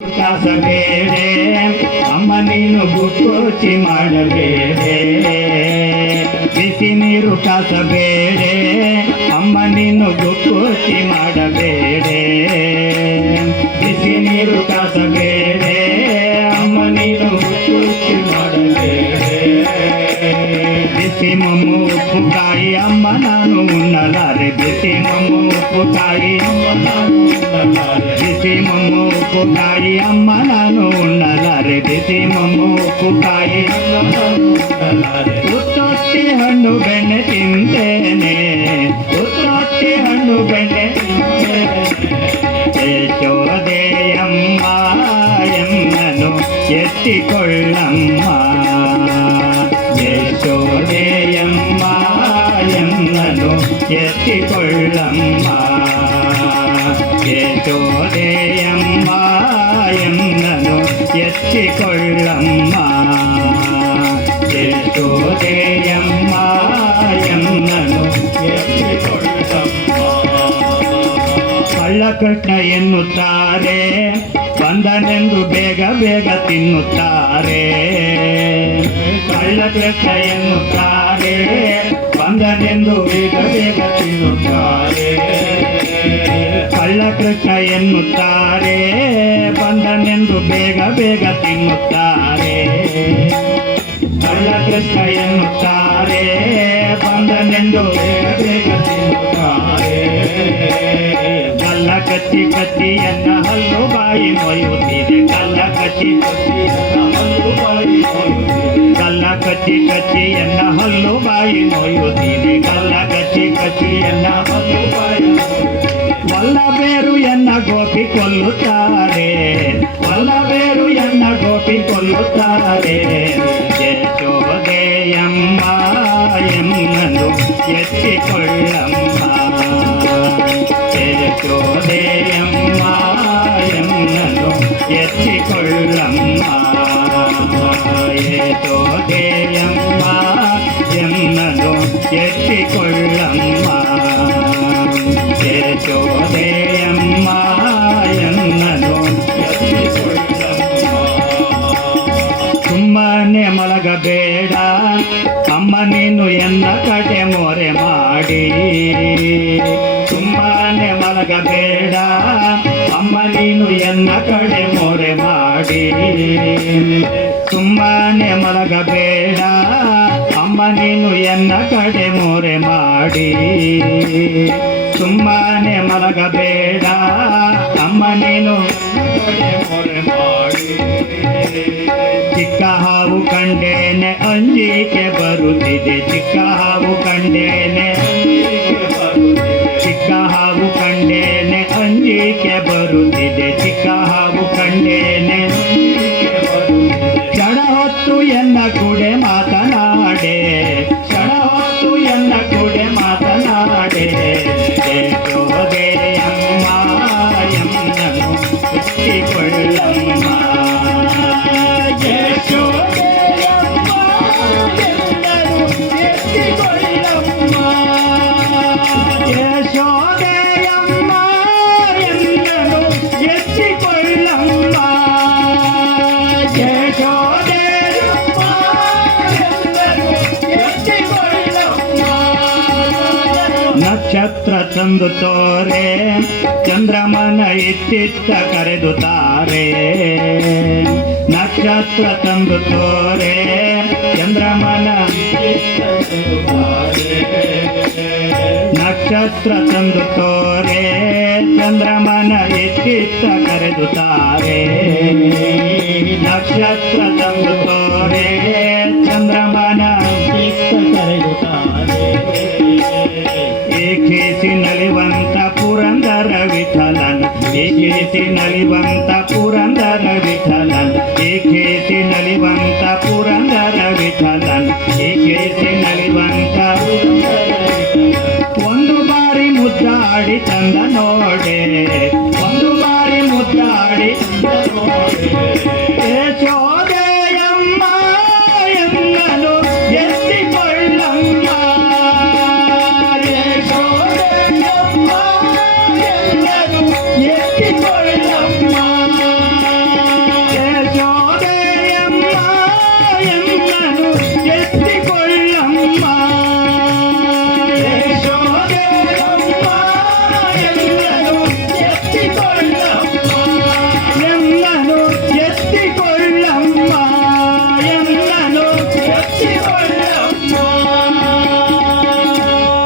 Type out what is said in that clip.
ಕೆಲಸ ಬೇರೆ ಅಮ್ಮ ನೀನು ಬುಕ್ಕುಚಿ ಮಾಡಬೇಡೆ ಬಿಸಿ ನೀರು ಕಾಸ ಬೇರೆ ಅಮ್ಮ ನೀನು ಬುಕ್ಕುಚಿ ಮಾಡಬೇಡೆ ಬಿಸಿ ನೀರು ಕಾಸ ಬೇರೆ ಬಿಸಿ ಮಮ್ಮು ಉಪ್ಪು ಕಾಯಿ ಅಮ್ಮ ನಾನು ಉಣ್ಣಲಾರೆ ಬಿಸಿ ಮಮ್ಮು ಉಪ್ಪು ಕಾಯಿ ಅಮ್ಮ ನಾನು ಉಣ್ಣಲಾರೆ ಉತ್ತೊತ್ತಿ ಹಣ್ಣು ಬೆಣ್ಣೆ ತಿಂತೇನೆ ಉತ್ತೊತ್ತಿ ಹಣ್ಣು ಬೆಣ್ಣೆ ಯಶೋದೆಯಮ್ಮ ಎಮ್ಮನು ಎತ್ತಿಕೊಳ್ಳಮ್ಮ ಎಮ್ಮನು ಎತ್ತಿಕೊಳ್ಳಮ್ಮ ಯಶೋದೆಯಮ್ಮ ಎಮ್ಮನು ಎತ್ತಿಕೊಳ್ಳಮ್ಮ ಯಶೋದೆಯಮ್ಮ ಎಮ್ಮನು ಎತ್ತಿಕೊಳ್ಳಮ್ಮ ಕಳ್ಳಕೃಷ್ಣ ಎನ್ನುತ್ತಾರೆ ಬಂದನೆಂದು ಬೇಗ ಬೇಗ ತಿನ್ನುತ್ತಾರೆ ಕಳ್ಳಕೃಷ್ಣ ಎನ್ನುತ್ತಾರೆ ಬಂದನೆಂದು ಕಳ್ಳಕೃಷ್ಣ ಎನ್ನುತ್ತಾರೆ ಬಂದನೆಂದು ಬೇಗ ಬೇಗ ತಿನ್ನುತ್ತಾರೆ ಕಳ್ಳಕೃಷ್ಣ ಎನ್ನುತ್ತಾರೆ ಬಂದನೆಂದು ಬೇಗ ಬೇಗ ತಿನ್ನುತ್ತಾರೆ ಕಲ್ಲ ಕಚ್ಚಿ ಕಚ್ಚಿಯನ್ನ ಹಲ್ಲು ಬಾಯಿ ನೋಯುತ್ತಿದೆ ಕಲ್ಲ ಕಚ್ಚಿ ಕಚ್ಚಿಯನ್ನ ಹಲ್ಲು ಬಾಯಿ ನೋಯುತ್ತಿದೆ ಕಲ್ಲ ಕಚ್ಚಿ ಕಚ್ಚಿಯನ್ನ ಹಲ್ಲು ಬಾಯಿ ನೋಯುತ್ತಿದೆ ಕಲ್ಲ ಕಚ್ಚಿ ಕಚ್ಚಿಯನ್ನ ಹಲ್ಲು ಬಾಯಿ గోపి కొల్లుతారే వల్ల వేరు ఎన్న గోపి కొల్లుతారే ఎచ్చోదేయమ్మ ఎమ్మను ఎత్తికొళ్ళమ్మ ఎచ్చోదేయమ్మ ఎమ్మను ఎత్తికొళ్ళమ్మ ఏతోదేయమ్మ ఎమ్మను ఎత్తికొళ్ళమ్మ చోదయం ಸುಮ್ಮನೆ ಮಲಗಬೇಡ. ಅಮ್ಮ, ನೀನು ಎನ್ನ ಕಡೆ ಮೊರೆ ಮಾಡಿ. ಸುಮ್ಮನೆ ಮಲಗಬೇಡ. ಅಮ್ಮ, ನೀನು ಎನ್ನ ಕಡೆ ಮೊರೆ ಮಾಡಿ. ಸುಮ್ಮನೆ ಮಲಗಬೇಡ. ಅಮ್ಮ, ನೀನು ಎನ್ನ ಕಡೆ ಮೊರೆ ಮಾಡಿ. ಸುಮ್ಮನೆ ಮಲಗಬೇಡ. ಅಮ್ಮ, ನೀನು ಕಡೆ ಮೊರೆ ಮಾಡಿ. ಅಂಜಿಕೆ ಬರುತ್ತಿದೆ ಚಿಕ್ಕ ಹಾವು ಕಂಡೇನೆ ನಕ್ಷತ್ರ ತಂದು ತೋರೆ ಚಂದ್ರಮನ ಇತ್ತಿತ್ತ ಕರೆದು ತಾರೆ ನಕ್ಷತ್ರ ತಂದು ತೋರೆ ಚಂದ್ರಮನ ನಕ್ಷತ್ರ ತಂದು ತೋರೆ ಚಂದ್ರಮನ ಇತ್ತಿತ್ತ ಕರೆದು ತಾರೆ ಏಕೇಸಿ ನಲಿವಂತ ಪುರಂದರ ವಿಠಲನ್. ಏಕೇಸಿ ನಲಿವಂತ ಪುರಂದರ ವಿಠಲನ್. ಏಕೇಸಿ ನಲಿವಂತ ಪುರಂದರ ವಿಠಲನ್. ಏಕೇಸಿ ನಲಿವಂತ ಒಂದು ಬಾರಿ ಮುದ್ದಾಡಿ ತಂದ ನೋ